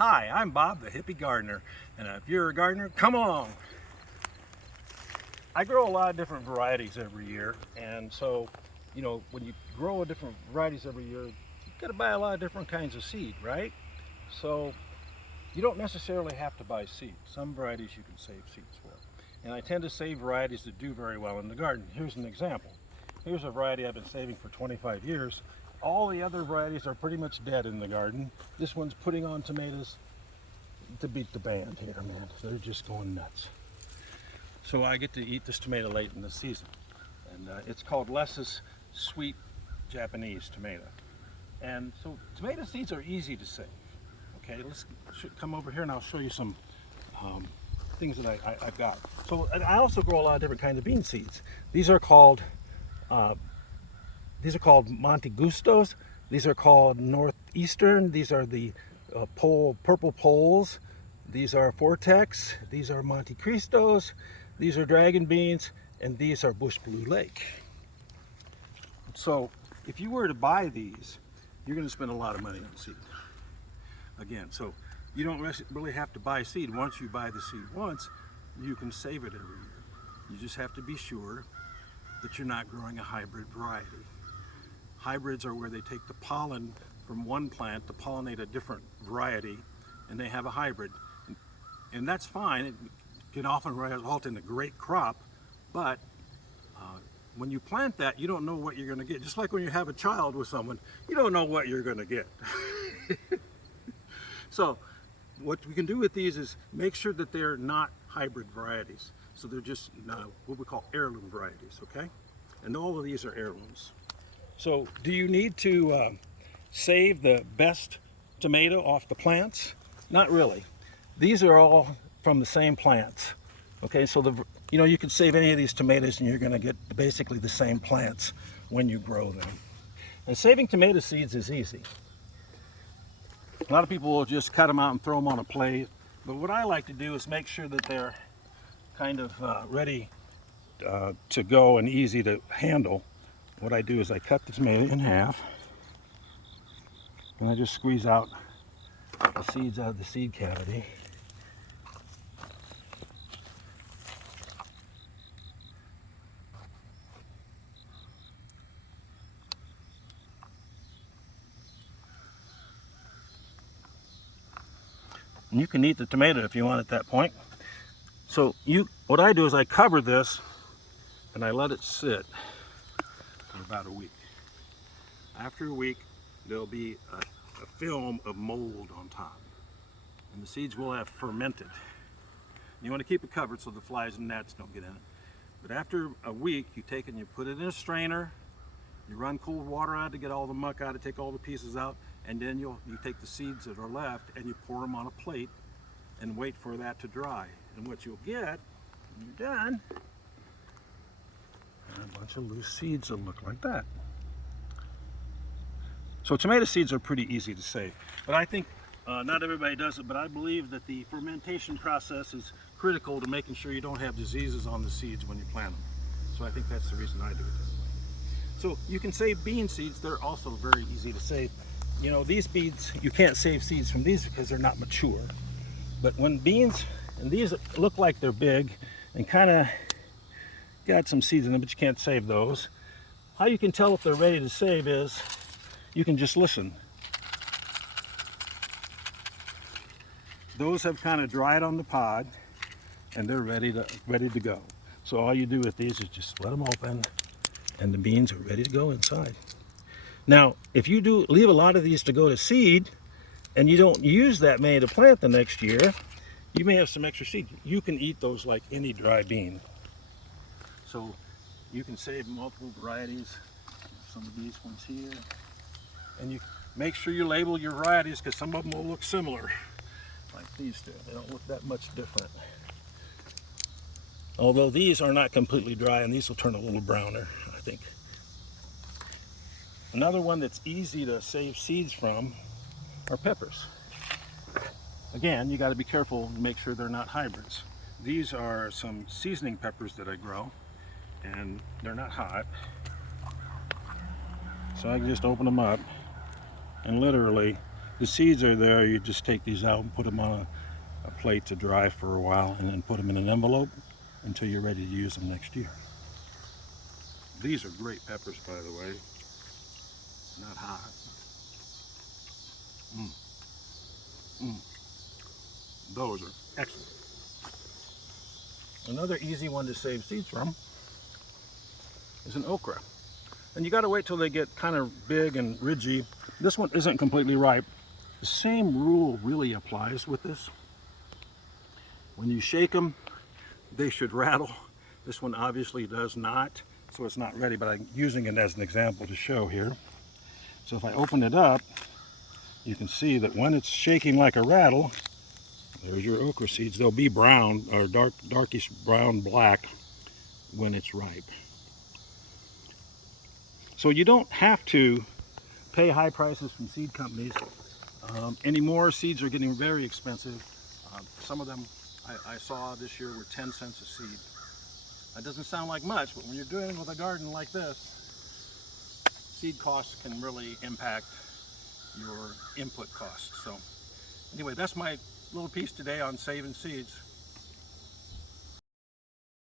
Hi, I'm Bob, the hippie gardener, and if you're a gardener, come along. I grow a lot of different varieties every year, and so, when you grow different varieties every year, you gotta buy a lot of different kinds of seed, right? So, you don't necessarily have to buy seeds. Some varieties you can save seeds for. And I tend to save varieties that do very well in the garden. Here's an example. Here's a variety I've been saving for 25 years. All the other varieties are pretty much dead in the garden. This one's putting on tomatoes to beat the band here, man. They're just going nuts. So I get to eat this tomato late in the season. And it's called Less's Sweet Japanese Tomato. And so tomato seeds are easy to save. Okay, let's come over here and I'll show you some things that I've got. So I also grow a lot of different kinds of bean seeds. These are called Monte Gustos. These are called Northeastern. These are the purple poles. These are Vortex. These are Monte Cristos. These are dragon beans, and these are Bush Blue Lake. So if you were to buy these, you're going to spend a lot of money on seed. Again, so you don't really have to buy seed. Once you buy the seed once, you can save it every year. You just have to be sure that you're not growing a hybrid variety. Hybrids are where they take the pollen from one plant to pollinate a different variety, and they have a hybrid. And that's fine. It can often result in a great crop, but when you plant that, you don't know what you're going to get. Just like when you have a child with someone, you don't know what you're going to get. So what we can do with these is make sure that they're not hybrid varieties. So they're just what we call heirloom varieties, okay? And all of these are heirlooms. So do you need to save the best tomato off the plants? Not really. These are all from the same plants. Okay, so you can save any of these tomatoes and you're going to get basically the same plants when you grow them. And saving tomato seeds is easy. A lot of people will just cut them out and throw them on a plate, but what I like to do is make sure that they're kind of ready to go and easy to handle. What I do is I cut the tomato in half, and I just squeeze out the seeds out of the seed cavity. And you can eat the tomato if you want at that point. So what I do is I cover this and I let it sit for about a week. After a week, there'll be a film of mold on top, and the seeds will have fermented. You want to keep it covered so the flies and gnats don't get in it. But after a week, you take it and you put it in a strainer, you run cold water on it to get all the muck out, to take all the pieces out, and then you take the seeds that are left and you pour them on a plate and wait for that to dry. And what you'll get when you're done, a bunch of loose seeds that look like that. So tomato seeds are pretty easy to save, but I think not everybody does it, but I believe that the fermentation process is critical to making sure you don't have diseases on the seeds when you plant them. So I think that's the reason I do it that way. So you can save bean seeds. They're also very easy to save. These beans, you can't save seeds from these because they're not mature. But when beans, and these look like they're big and kind of got some seeds in them, but you can't save those. How you can tell if they're ready to save is you can just listen. Those have kind of dried on the pod and they're ready to go. So all you do with these is just let them open and the beans are ready to go inside. Now, if you do leave a lot of these to go to seed and you don't use that many to plant the next year, you may have some extra seed. You can eat those like any dry bean. So you can save multiple varieties. Some of these ones here. And you make sure you label your varieties because some of them will look similar, like these do. They don't look that much different. Although these are not completely dry and these will turn a little browner, I think. Another one that's easy to save seeds from are peppers. Again, you got to be careful and make sure they're not hybrids. These are some seasoning peppers that I grow, and they're not hot. So I can just open them up and literally The seeds are there. You just take these out and put them on a plate to dry for a while, and then put them in an envelope until you're ready to use them next year. These are great peppers, by the way. Not hot. Those are excellent. Another easy one to save seeds from is an okra. And you got to wait till they get kind of big and ridgy. This one isn't completely ripe. The same rule really applies with this. When you shake them, they should rattle. This one obviously does not, so it's not ready, but I'm using it as an example to show here. So if I open it up, you can see that when it's shaking like a rattle, there's your okra seeds. They'll be brown or darkish brown black when it's ripe. So you don't have to pay high prices from seed companies anymore. Seeds are getting very expensive. Some of them I saw this year were 10 cents a seed. That doesn't sound like much, but when you're doing it with a garden like this, seed costs can really impact your input costs. So anyway, that's my little piece today on saving seeds.